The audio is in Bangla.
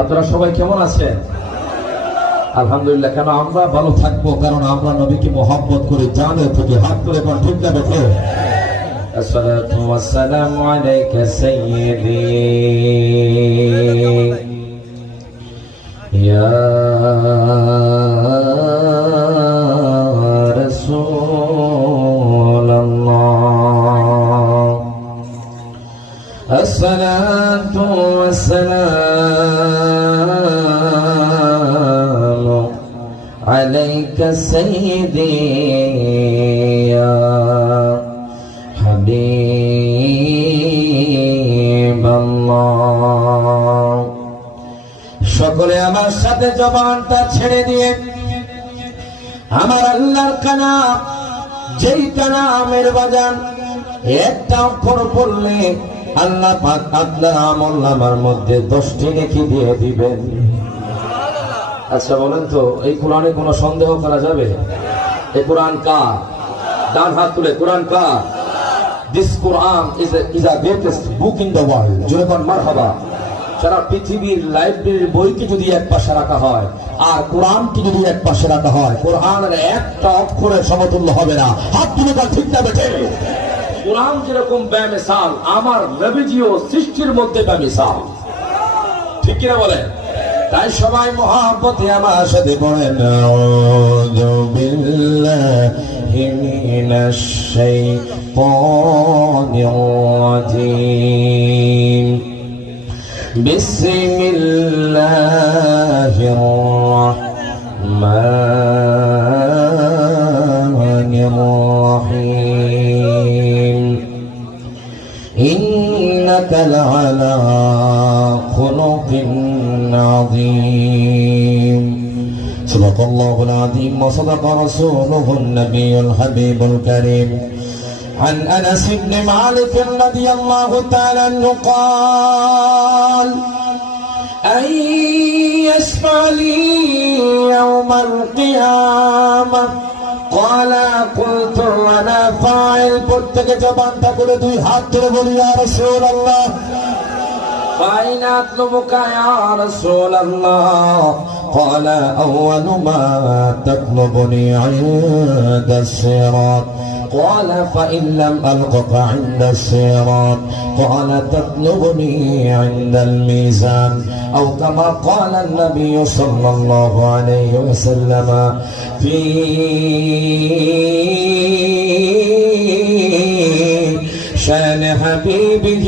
আপনারা সবাই কেমন আছেন? আলহামদুলিল্লাহ। কেন আমরা ভালো থাকবো? কারণ আমরা নবীকে মোহাম্মত করে জানে থেকে হাত তুলে কোন ঠিক না বেঠে। আসসালাতু ওয়াসসালামু আলাইকা সাইয়্যিদি ইয়া الصلاة والسلام عليك سيدي يا حبيب الله। সকলে আমার সাথে জবানটা ছেড়ে দিয়ে আমার আল্লাহর কালাম, যেই কালামের বাজান একটা অক্ষর পড়লে আল্লাহ পাক আপনার আমলনামার মধ্যে 10টি নেকি দিয়ে দিবেন। আচ্ছা বলেন তো, এই কোরআনে কোনো সন্দেহ করা যাবে? এই কোরআন কার? ডান হাত তুলে, কোরআন কার? This Quran is the greatest book in the world. যখন মারহাবা। সারা পৃথিবীর লাইব্রেরির বইকে যদি এক পাশে রাখা হয় আর কোরআনকে যদি এক পাশে রাখা হয়, কোরআনের একটা অক্ষরের সমতুল্য হবে না। হাত তুলে তার ঠিক না বেঠে? কোরআন যেরকম বেমিসাল, আমার নবীজিও সৃষ্টির মধ্যে বেমিসাল। ঠিক কিনা বলেন? তাই সবাই মহব্বতে আমার সাথে পড়েন, আউযু বিল্লাহি মিনাশ শাইতানির রাজীম, বিসমিল্লাহির রাহমানির রাহিম, إنك لعلى خلق عظيم. صدق الله العظيم وصدق رسوله النبي الحبيب الكريم. عن أنس بن مالك رضي الله تعالى عنه قال: أن يشفع لي يوم القيامة قال قلت أنا فاعل। প্রত্যেকে জবানটা করে দুই হাত ধরে বলি, ইয়া রাসূলুল্লাহ فأين أطلبك يا رسول الله؟ قال أول ما تطلبني عند الصراط. قال فإن لم ألقك عند الصراط قال تطلبني عند الميزان، أو كما قال النبي صلى الله عليه وسلم في شأن حبيبه